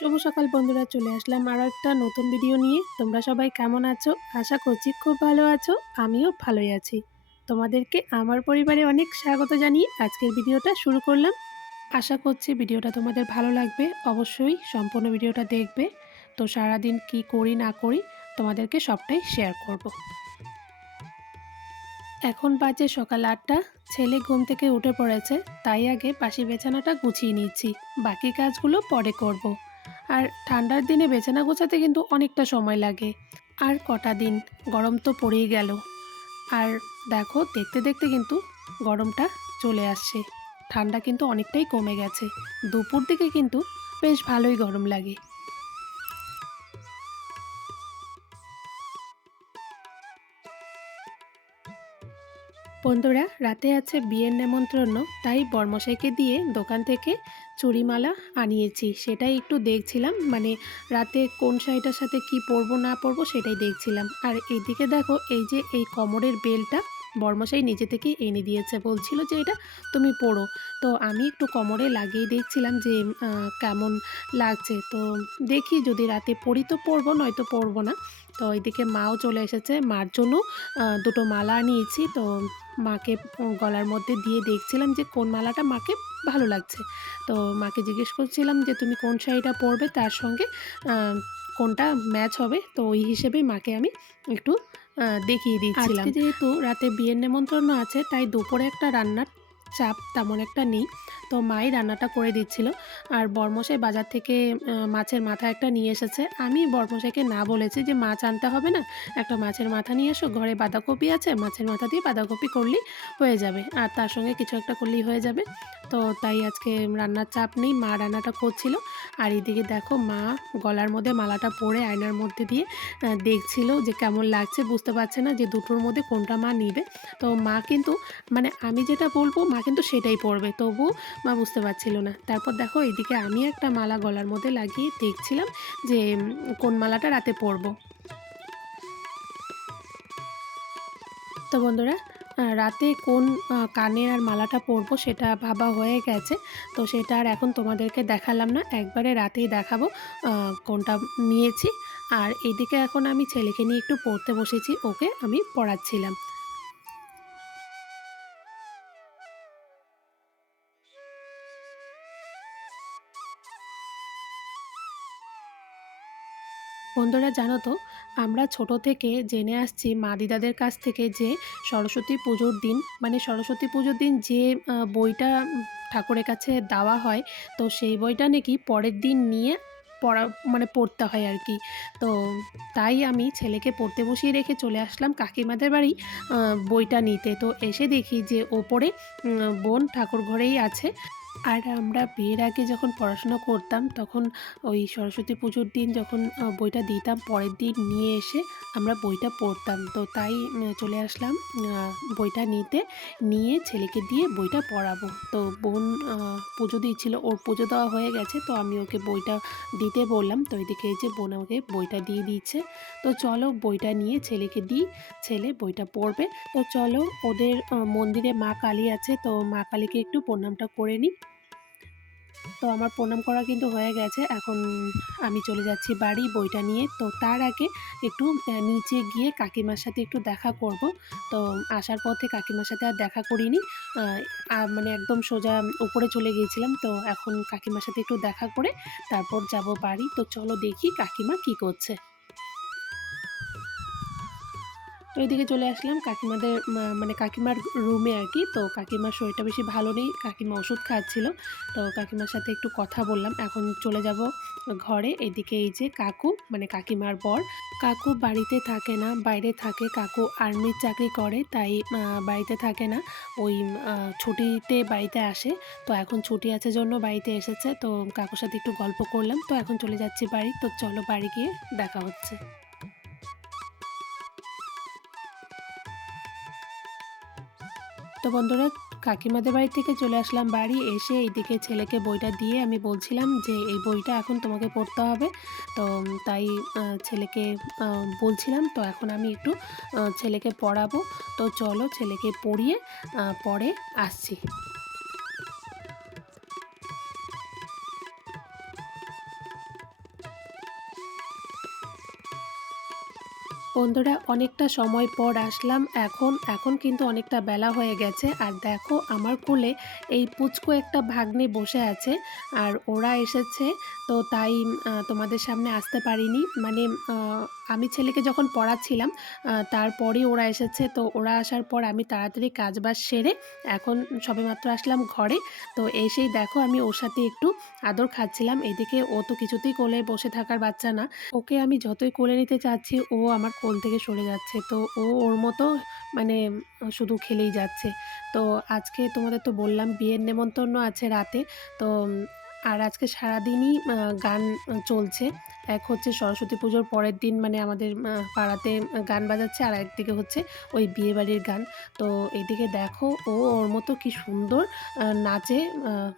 শুভ সকাল বন্ধুরা, চলে আসলাম আরও একটা নতুন ভিডিও নিয়ে। তোমরা সবাই কেমন আছো? আশা করছি খুব ভালো আছো, আমিও ভালোই আছি। তোমাদেরকে আমার পরিবারে অনেক স্বাগত জানিয়ে আজকের ভিডিওটা শুরু করলাম। আশা করছি ভিডিওটা তোমাদের ভালো লাগবে, অবশ্যই সম্পূর্ণ ভিডিওটা দেখবে। তো সারাদিন কি করি, না করি, তোমাদেরকে সবটাই শেয়ার করব। এখন বাজে সকাল আটটা, ছেলে ঘুম থেকে উঠে পড়েছে, তাই আগে বাসি বেছানাটা গুছিয়ে নিচ্ছি, বাকি কাজগুলো পরে করব। আর ঠান্ডার দিনে বেছানা গোছাতে কিন্তু অনেকটা সময় লাগে। আর কটা দিন? গরম তো পড়েই গেল। আর দেখো, দেখতে দেখতে কিন্তু গরমটা চলে আসছে। ঠান্ডা কিন্তু অনেকটাই কমে গেছে। দুপুর দিকে কিন্তু বেশ ভালোই গরম লাগে। বন্ধুরা, রাতে আছে বিয়ের নেমন্ত্রণ, তাই বর্মশাইকে দিয়ে দোকান থেকে চুরিমালা আনিয়েছি। সেটাই একটু দেখছিলাম মানে রাতে কোন শাড়িটার সাথে কি পরবো না পরবো সেটাই দেখছিলাম। আর এইদিকে দেখো, এই যে এই কমরের বেলটা বর্মশাই নিজে থেকেই এনে দিয়েছে। বলছিল যে, এটা তুমি পড়ো। তো আমি একটু কোমরে লাগিয়ে দেখছিলাম যে কেমন লাগছে। তো দেখি যদি রাতে পড়ি তো পরবো নয়তো পরবো না। তো এদিকে মাও চলে এসেছে। মার জন্য দুটো মালা নিয়েছি। তো মাকে গলার মধ্যে দিয়ে দেখছিলাম যে, কোন মালাটা মাকে ভালো লাগছে। তো মাকে জিজ্ঞেস করছিলাম যে, তুমি কোন শাড়িটা পরবে? তার সঙ্গে কোনটা ম্যাচ হবে? তো ওই হিসেবে মাকে আমি একটু দেখিয়ে দিচ্ছিলাম। যেহেতু রাতে বিয়ের নেমন্ত্রণ আছে, তাই দুপুরে একটা রান্নার চাপ তেমন একটা নেই। তো মাই রান্নাটা করে দিচ্ছিল। আর বর্মশাই বাজার থেকে মাছের মাথা একটা নিয়ে এসেছে। আমি বর্মশাইকে না বলেছি যে মাছ আনতে হবে না। একটা মাছের মাথা নিয়ে এসো, ঘরে বাঁধাকপি আছে, মাছের মাথা দিয়ে বাঁধাকপি করলেই হয়ে যাবে। আর তার সঙ্গে কিছু একটা করলেই হয়ে যাবে। তো তাই আজকে রান্নার চাপ নেই, মা রান্নাটা করছিল। আর এদিকে দেখো মা গলার মধ্যে মালাটা পরে আয়নার মধ্যে দিয়ে দেখছিল যে কেমন লাগছে, বুঝতে পারছে না যে দুটোর মধ্যে কোনটা মা নিবে। তো মা কিন্তু মানে আমি যেটা বলব মা কিন্তু সেটাই পড়বে তবু মা বুঝতে পারছিল না। তারপর দেখো এদিকে আমি একটা মালা গলার মধ্যে লাগিয়ে দেখছিলাম যে কোন মালাটা রাতে পরবো। তো বন্ধুরা রাতে কোন কানের আর মালাটা পরবো সেটা ভাবা হয়ে গেছে। তো সেটা আর এখন তোমাদেরকে দেখালাম না, একবারে রাতেই দেখাবো কোনটা নিয়েছি। আর এদিকে এখন আমি ছেলেকে নিয়ে একটু পড়তে বসেছি, ওকে আমি পড়াচ্ছিলাম। বন্ধুরা জানো তো, আমরা ছোট থেকে জেনে আসছি মা দিদাদের কাছ থেকে যে সরস্বতী পুজোর দিন মানে সরস্বতী পুজোর দিন যে বইটা ঠাকুরের কাছে দেওয়া হয়, তো সেই বইটা নাকি পরের দিন নিয়ে পড়া মানে পড়তে হয় আর কি তো তাই আমি ছেলেকে পড়তে বসিয়ে রেখে চলে আসলাম কাকিমাদের বাড়ি বইটা নিতে। তো এসে দেখি যে ওপরে বোন ঠাকুর ঘরেই আছে। আর আমরা বিয়ের আগে যখন পড়াশোনা করতাম, তখন ওই সরস্বতী পুজোর দিন যখন বইটা দিতাম, পরের দিন নিয়ে এসে আমরা বইটা পড়তাম। তো তাই চলে আসলাম বইটা নিতে, নিয়ে ছেলেকে দিয়ে বইটা পড়াবো। তো বোন পুজো দিচ্ছিল, ওর পুজো দেওয়া হয়ে গেছে, তো আমি ওকে বইটা দিতে বললাম। তো এদিকে যে বোন আমাকে বইটা দিয়ে দিচ্ছে। তো চলো বইটা নিয়ে ছেলেকে দিই, ছেলে বইটা পড়বে। তো চলো ওদের মন্দিরে মা কালী আছে, তো মা কালীকে একটু প্রণামটা করে নিই। তো আমার প্রণাম করা কিন্তু হয়ে গেছে। এখন আমি চলে যাচ্ছি বাড়ি বইটা নিয়ে। তো তার আগে একটু নিচে গিয়ে কাকিমার সাথে একটু দেখা করব। তো আসার পথে কাকিমার সাথে আর দেখা করিনি। মানে একদম সোজা উপরে চলে গিয়েছিলাম। তো এখন কাকিমার সাথে একটু দেখা করে তারপর যাব বাড়ি। তো চলো দেখি কাকিমা কি করছে। তো এদিকে চলে আসলাম কাকিমাদের মানে কাকিমার রুমে আর কি। তো কাকিমার শরীরটা বেশি ভালো নেই, কাকিমা ওষুধ খাচ্ছিল। তো কাকিমার সাথে একটু কথা বললাম। এখন চলে যাব ঘরে। এদিকে এই যে কাকু মানে কাকিমার বর। কাকু বাড়িতে থাকে না, বাইরে থাকে। কাকু আর্মির চাকরি করে, তাই বাড়িতে থাকে না। ওই ছুটিতে বাড়িতে আসে। তো এখন ছুটি আছে জন্য বাড়িতে এসেছে। তো কাকুর সাথে একটু গল্প করলাম। তো এখন চলে যাচ্ছি বাড়ি। তো চলো বাড়ি গিয়ে দেখা হচ্ছে। বন্ধুরা কাকিমাদের বাড়ি থেকে চলে আসলাম বাড়ি। এসে এইদিকে ছেলেকে বইটা দিয়ে আমি বলছিলাম যে, এই বইটা এখন তোমাকে পড়তে হবে। তো তাই ছেলেকে বলছিলাম, তো এখন আমি একটু ছেলেকে পড়াবো। তো চলো ছেলেকে পড়িয়ে পরে আসছি। বন্ধুরা, অনেকটা সময় পর আসলাম। এখন এখন কিন্তু অনেকটা বেলা হয়ে গেছে। আর দেখো, আমার কোলে এই পুচকো একটা ভাগ্নে বসে আছে আর ওরা এসেছে। তো তাই তোমাদের সামনে আসতে পারিনি। মানে আমি ছেলেকে যখন পড়াচ্ছিলাম তারপরেই ওরা এসেছে। তো ওরা আসার পর আমি তাড়াতাড়ি কাজ কাজবাজ সেরে এখন সবেমাত্র আসলাম ঘরে। তো এসেই দেখো, আমি ওর সাথে একটু আদর খাচ্ছিলাম। এদিকে ও তো কিছুতেই কোলে বসে থাকার বাচ্চা না। ওকে আমি যতই কোলে নিতে চাচ্ছি, ও আমার কোল থেকে সরে যাচ্ছে। তো ও ওর মতো মানে শুধু খেলেই যাচ্ছে। তো আজকে তোমাদের তো বললাম বিয়ের নেমন্তন্ন আছে রাতে। তো আর আজকে সারাদিনই গান চলছে। এক হচ্ছে সরস্বতী পুজোর পরের দিন মানে আমাদের পাড়াতে গান বাজাচ্ছে আর একদিকে হচ্ছে ওই বিয়েবাড়ির গান। তো এদিকে দেখো, ও ওর মতো কি সুন্দর নাচে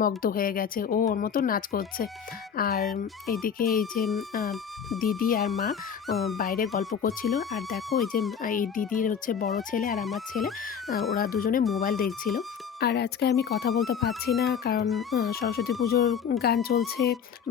মগ্ধ হয়ে গেছে। ও ওর মতো নাচ করছে। আর এইদিকে এই যে দিদি আর মা বাইরে গল্প করছিল। আর দেখো এই যে, এই দিদির হচ্ছে বড় ছেলে আর আমার ছেলে ওরা দুজনে মোবাইল দেখছিল। আর আজকে আমি কথা বলতে পারছি না, কারণ সরস্বতী পুজোর গান চলছে,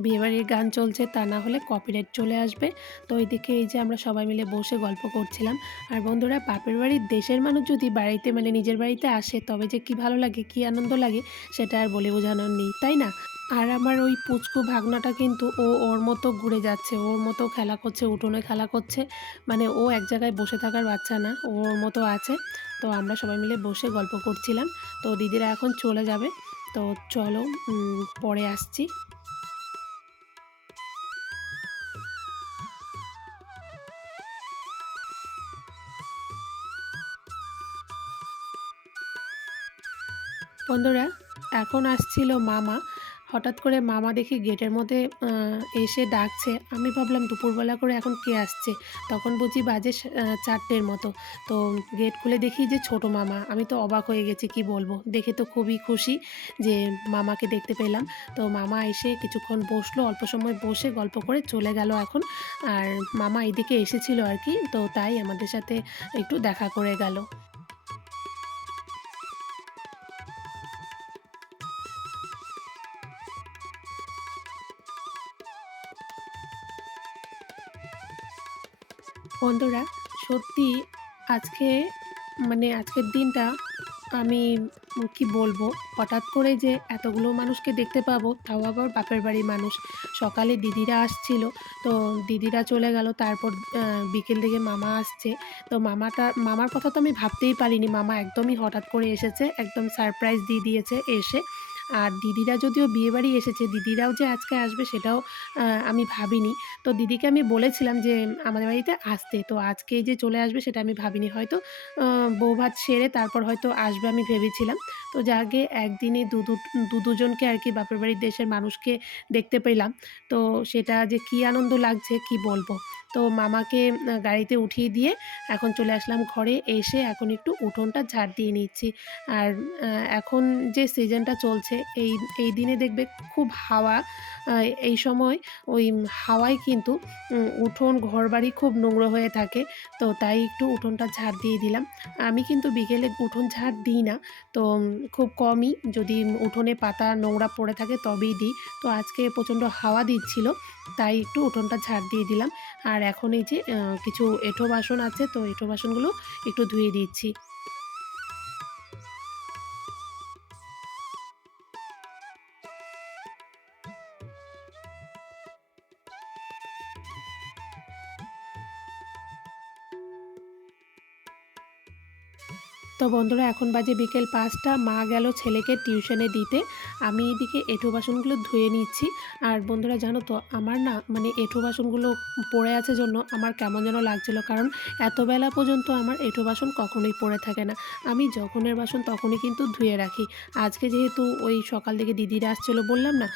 বিয়েবাড়ির গান চলছে, তা না হলে কপিরাইট চলে আসবে। তো এদিকে এই যে আমরা সবাই মিলে বসে গল্প করছিলাম। আর বন্ধুরা, বাপের বাড়ির দেশের মানুষ যদি বাড়িতে মানে নিজের বাড়িতে আসে, তবে যে কি ভালো লাগে, কি আনন্দ লাগে, সেটা আর বলে বোঝানোর নেই, তাই না? আর আমার ওই পুচকু ভাগনাটা কিন্তু ও ওর মতো ঘুরে যাচ্ছে, ওর মতো খেলা করছে, উঠোনে খেলা করছে। মানে ও এক জায়গায় বসে থাকার বাচ্চা না ওর মতো আছে। তো আমরা সবাই মিলে বসে গল্প করছিলাম। তো দিদিরা এখন চলে যাবে। তো চলো পরে আসছি। বন্ধুরা, এখন আসছিল মামা। হঠাৎ করে মামা দেখি গেটের মধ্যে এসে ডাকছে। আমি ভাবলাম, দুপুরবেলা করে এখন কে আসছে? তখন বুঝি বাজে চারটের মতো। তো গেট খুলে দেখি যে ছোট মামা। আমি তো অবাক হয়ে গেছি, কি বলব? দেখে তো খুবই খুশি যে মামাকে দেখতে পেলাম। তো মামা এসে কিছুক্ষণ বসল, অল্প সময় বসে গল্প করে চলে গেল এখন। আর মামা এদিকে এসেছিল আর কি। তো তাই আমাদের সাথে একটু দেখা করে গেল। বন্ধুরা, সত্যি আজকে মানে আজকের দিনটা আমি কি বলব? হঠাৎ করে যে এতগুলো মানুষকে দেখতে পাবো, তাও আবার বাপের বাড়ির মানুষ। সকালে দিদিরা আসছিল, তো দিদিরা চলে গেল, তারপর বিকেল দিকে মামা আসছে। তো মামাটা, মামার কথা তো আমি ভাবতেই পারিনি। মামা একদমই হঠাৎ করে এসেছে, একদম সারপ্রাইজ দিয়ে দিয়েছে, এসে আর দিদিরা যদিও বিয়েবাড়ি এসেছে, দিদিরাও যে আজকে আসবে সেটাও আমি ভাবিনি। তো দিদিকে আমি বলেছিলাম যে, আমাদের বাড়িতে আসতে। তো আজকেই যে চলে আসবে সেটা আমি ভাবিনি। হয়তো বউ ভাত সেরে তারপর হয়তো আসবে আমি ভেবেছিলাম। তো যাকে একদিনে দু- দু দুজনকে আর কি বাপের বাড়ির দেশের মানুষকে দেখতে পেলাম। তো সেটা যে কি আনন্দ লাগছে, কি বলব? তো মামাকে গাড়িতে উঠিয়ে দিয়ে এখন চলে আসলাম ঘরে। এসে এখন একটু উঠোনটা ঝাড় দিয়ে নিচ্ছি। আর এখন যে সিজনটা চলছে এই এই দিনে দেখবে খুব হাওয়া। এই সময় ওই হাওয়ায় কিন্তু উঠোন ঘরবাড়ি খুব নোংরা হয়ে থাকে। তো তাই একটু উঠোনটা ঝাড় দিয়ে দিলাম। আমি কিন্তু বিকেলে উঠোন ঝাড় দিই না। তো খুব কমই। যদি উঠোনে পাতা নোংরা পড়ে থাকে তবেই দিই। তো আজকে প্রচণ্ড হাওয়া দিচ্ছিল, তাই একটু উঠোনটা ঝাড় দিয়ে দিলাম। আর এখন এই যে কিছু এঁঠো বাসন আছে, তো এঁঠো বাসনগুলো একটু ধুয়ে দিচ্ছি। তো বন্ধুরা, এখন বাজে বিকেল পাঁচটা। মা গেল ছেলেকে টিউশনে দিতে। আমি এদিকে এঁঠো বাসনগুলো ধুয়ে নিচ্ছি। আর বন্ধুরা, জানো তো, আমার না মানে এঁঠো বাসনগুলো পড়ে আছে জন্য আমার কেমন যেন লাগছিল। কারণ এত বেলা পর্যন্ত আমার এঁঠো বাসন কখনোই পড়ে থাকে না। আমি যখনের বাসন তখনই কিন্তু ধুয়ে রাখি। আজকে যেহেতু ওই সকাল থেকে দিদিরা আসছিল, বললাম না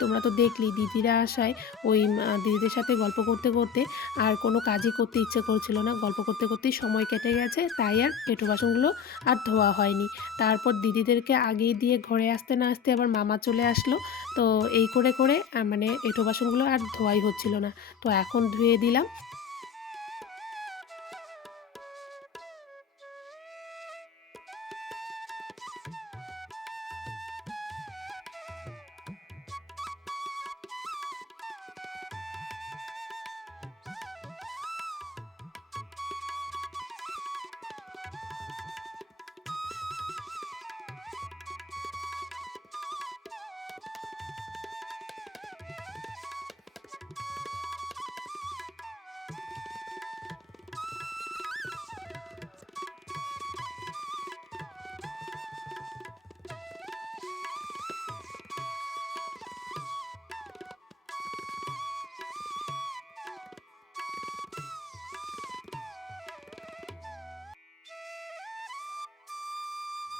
তোমরা তো দেখলি দিদিরা আসায় ওই দিদিদের সাথে গল্প করতে করতে আর কোনো কাজই করতে ইচ্ছে করছিল না। গল্প করতে করতেই সময় কেটে গেছে, তাই আর এঁঠো বাসনগুলো আর ধোয়া হয়নি। তারপর দিদিদেরকে আগেই দিয়ে ঘরে আসতে না আসতে আবার মামা চলে আসলো। তো এই করে করে মানে এঁঠো বাসনগুলো আর ধোয়াই হচ্ছিল না। তো এখন ধুয়ে দিলাম।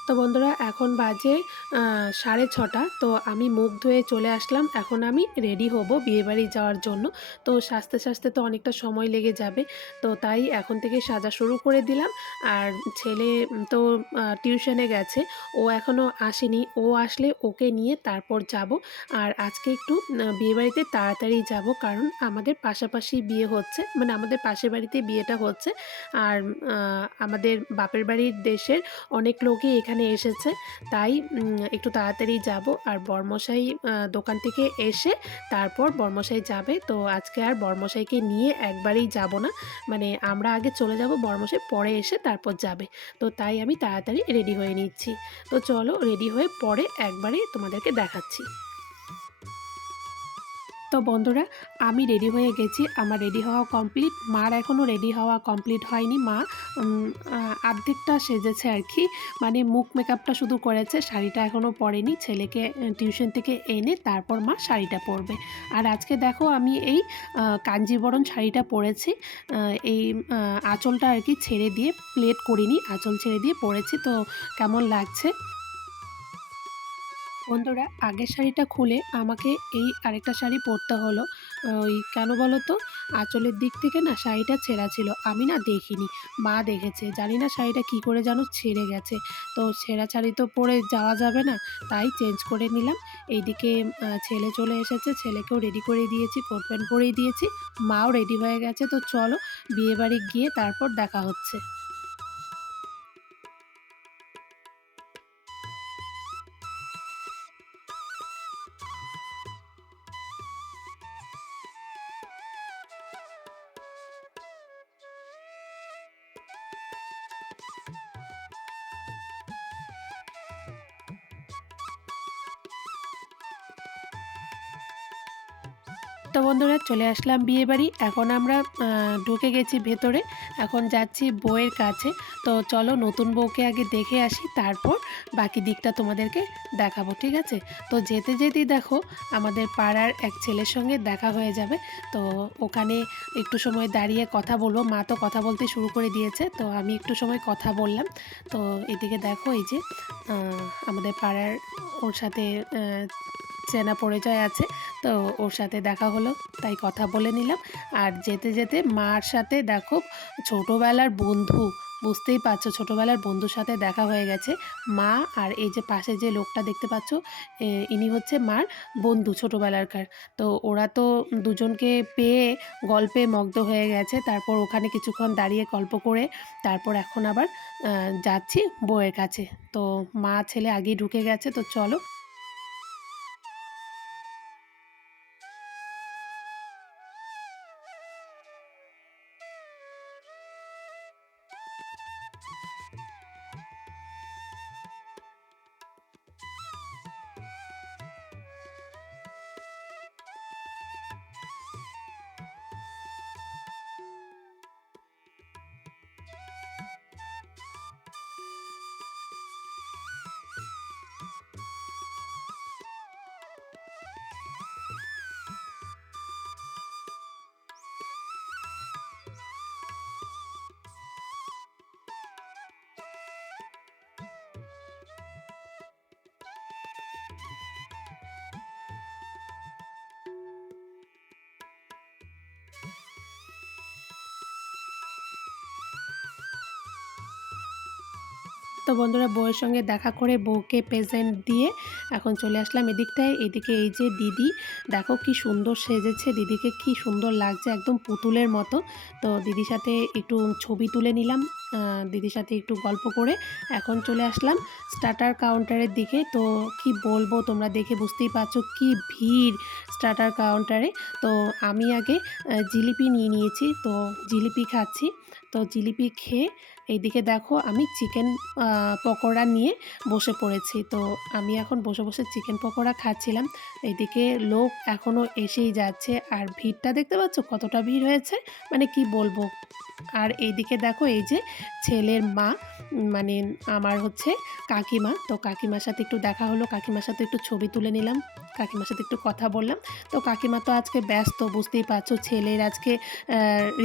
তো বন্ধুরা, এখন বাজে সাড়ে ছটা। তো আমি মুখ ধুয়ে চলে আসলাম। এখন আমি রেডি হব বিয়েবাড়ি যাওয়ার জন্য। তো সাজতে সাজতে তো অনেকটা সময় লেগে যাবে। তো তাই এখন থেকে সাজা শুরু করে দিলাম। আর ছেলে তো টিউশনে গেছে। ও এখনও আসেনি। ও আসলে ওকে নিয়ে তারপর যাব। আর আজকে একটু বিয়েবাড়িতে তাড়াতাড়ি যাব। কারণ আমাদের পাশাপাশি বিয়ে হচ্ছে। মানে আমাদের পাশের বাড়িতে বিয়েটা হচ্ছে। আর আমাদের বাপের বাড়ির দেশের অনেক লোকই এখানে এখানে এসেছে। তাই একটু তাড়াতাড়ি যাব। আর বর্মশাই দোকান থেকে এসে তারপর বর্মশাই যাবে। তো আজকে আর বর্মশাইকে নিয়ে একবারেই যাব না। মানে আমরা আগে চলে যাব বর্মশাই, পরে এসে তারপর যাবে। তো তাই আমি তাড়াতাড়ি রেডি হয়ে নিচ্ছি। তো চলো রেডি হয়ে পরে একবারে তোমাদেরকে দেখাচ্ছি। তো বন্ধুরা, আমি রেডি হয়ে গেছি। আমার রেডি হওয়া কমপ্লিট মার এখনও রেডি হওয়া কমপ্লিট হয়নি মা। আর্ধেকটা সেজেছে আর কি। মানে মুখ মেকআপটা শুধু করেছে, শাড়িটা এখনও পরেনি। ছেলেকে টিউশন থেকে এনে তারপর মা শাড়িটা পরবে। আর আজকে দেখো আমি এই কাঞ্জিবরণ শাড়িটা পরেছি। এই আঁচলটা আর কি ছেড়ে দিয়ে প্লেট করিনি, আঁচল ছেড়ে দিয়ে পরেছি। তো কেমন লাগছে? বন্ধুরা, আগের শাড়িটা খুলে আমাকে এই আরেকটা শাড়ি পরতে হলো। ওই কেন বলো তো? আঁচলের দিক থেকে না শাড়িটা ছেঁড়া ছিল, আমি না দেখিনি। মা দেখেছে, জানি না শাড়িটা কি করে যেন ছেড়ে গেছে। তো ছেঁড়া শাড়ি তো পরে যাওয়া যাবে না, তাই চেঞ্জ করে নিলাম। এইদিকে ছেলে চলে এসেছে, ছেলেকেও রেডি করে দিয়েছি কোট প্যান্ট পরেই দিয়েছি। মাও রেডি হয়ে গেছে, তো চলো বিয়েবাড়ি গিয়ে তারপর দেখা হচ্ছে। তো বন্ধুরা চলে আসলাম বিয়ে বাড়ি এখন আমরা ঢুকে গেছি ভেতরে। এখন যাচ্ছি বউয়ের কাছে। তো চলো নতুন বউকে আগে দেখে আসি, তারপর বাকি দিকটা তোমাদেরকে দেখাবো, ঠিক আছে? তো যেতে যেতেই দেখো, আমাদের পাড়ার এক ছেলের সঙ্গে দেখা হয়ে যাবে। তো ওখানে একটু সময় দাঁড়িয়ে কথা বলব। মা তো কথা বলতে শুরু করে দিয়েছে, তো আমি একটু সময় কথা বললাম। তো এদিকে দেখো এই যে আমাদের পাড়ার ওর সাথে চেনা পরিচয় আছে। তো ওর সাথে দেখা হলো, তাই কথা বলে নিলাম। আর যেতে যেতে মার সাথে দেখো ছোটোবেলার বন্ধু, বুঝতেই পারছ ছোটোবেলার বন্ধুর সাথে দেখা হয়ে গেছে। মা আর এই যে পাশে যে লোকটা দেখতে পাচ্ছ ইনি হচ্ছে মার বন্ধু ছোটোবেলারকার। তো ওরা তো দুজনকে পেয়ে গল্পে মগ্ধ হয়ে গেছে। তারপর ওখানে কিছুক্ষণ দাঁড়িয়ে গল্প করে তারপর এখন আবার যাচ্ছি বউয়ের কাছে। তো মা, ছেলে আগেই ঢুকে গেছে, তো চলো তো বন্ধুরা বউয়ের সঙ্গে দেখা করে বউকে প্রেজেন্ট দিয়ে এখন চলে আসলাম এদিকটায়। এদিকে এই যে দিদি, দেখো কি সুন্দর সেজেছে। দিদিকে কি সুন্দর লাগছে, একদম পুতুলের মতো। তো দিদির সাথে একটু ছবি তুলে নিলাম দিদির সাথে একটু গল্প করে এখন চলে আসলাম স্টার্টার কাউন্টারের দিকে। তো কি বলব, তোমরা দেখে বুঝতেই পারছ কি ভিড় স্টার্টার কাউন্টারে তো আমি আগে জিলিপি নিয়ে নিয়েছি। তো জিলিপি খাচ্ছি। তো জিলিপি খেয়ে এইদিকে দেখো আমি চিকেন পকোড়া নিয়ে বসে পড়েছি। তো আমি এখন বসে বসে চিকেন পকোড়া খাচ্ছিলাম। এইদিকে লোক এখনও এসেই যাচ্ছে আর ভিড়টা দেখতে পাচ্ছ কতটা ভিড় হয়েছে? মানে কি বলব? আর এইদিকে দেখো এই যে ছেলের মা মানে আমার হচ্ছে কাকিমা। তো কাকিমার সাথে একটু দেখা হলো, কাকিমার সাথে একটু ছবি তুলে নিলাম, কাকিমার সাথে একটু কথা বললাম। তো কাকিমা তো আজকে ব্যস্ত, বুঝতেই পারছ ছেলের আজকে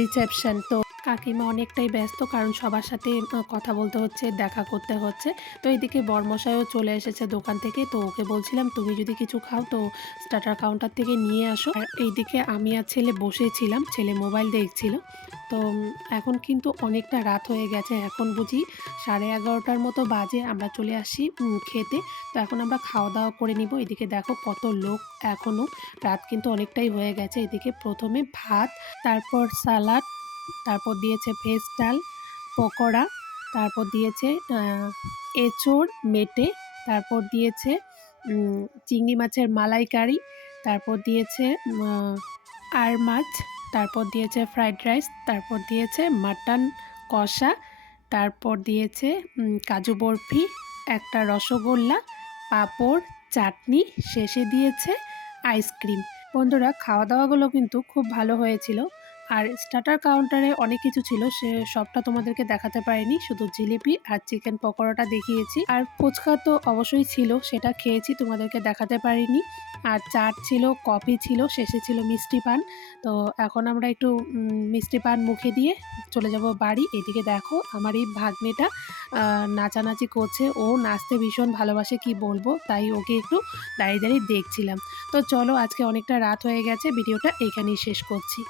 রিসেপশন তো কাকিমা অনেকটাই ব্যস্ত কারণ সবার সাথে কথা বলতে হচ্ছে, দেখা করতে হচ্ছে। তো এদিকে বরমশাইও চলে এসেছে দোকান থেকে। তো ওকে বলছিলাম, "তুমি যদি কিছু খাও তো স্টার্টার কাউন্টার থেকে নিয়ে আসো।" আর এইদিকে আমি আর ছেলে বসেছিলাম। ছেলে মোবাইল দেখছিল। তো এখন কিন্তু অনেকটা রাত হয়ে গেছে। এখন বুঝি 11:30টার মতো বাজে। আমরা চলে আসি খেতে। তো এখন আমরা খাওয়া-দাওয়া করে নিব। এদিকে দেখো কত লোক এখনও রাত কিন্তু অনেকটাই হয়ে গেছে। এদিকে প্রথমে ভাত, তারপর সালাড, তারপর দিয়েছে ভেজ ডাল, পকোড়া, তারপর দিয়েছে এঁচোড় মেটে, তারপর দিয়েছে চিংড়ি মাছের মালাইকারি, তারপর দিয়েছে আর মাছ, তারপর দিয়েছে ফ্রাইড রাইস, তারপর দিয়েছে মাটন কষা, তারপর দিয়েছে কাজু বরফি, একটা রসগোল্লা, পাঁপড়, চাটনি, শেষে দিয়েছে আইসক্রিম। বন্ধুরা খাওয়া-দাওয়াগুলো কিন্তু খুব ভালো হয়েছিল। আর স্টার্টার কাউন্টারে অনেক কিছু ছিল। সে সবটা তোমাদেরকে দেখাতে পারিনি। শুধু জিলিপি আর চিকেন পকোড়াটা দেখিয়েছি। আর ফুচকা তো অবশ্যই ছিল, সেটা খেয়েছি, তোমাদেরকে দেখাতে পারিনি। আর চাট ছিল, কফি ছিল, শেষে ছিল মিষ্টি পান। তো এখন আমরা একটু মিষ্টি পান মুখে দিয়ে চলে যাব বাড়ি। এদিকে দেখো আমার এই ভাগ্নেটা নাচানাচি করছে। ও নাচতে ভীষণ ভালোবাসে কি বলব। তাই ওকে একটু দাঁড়িয়ে, দাঁড়িয়ে দেখছিলাম। তো চলো আজকে অনেকটা রাত হয়ে গেছে। ভিডিওটা এইখানেই শেষ করছি।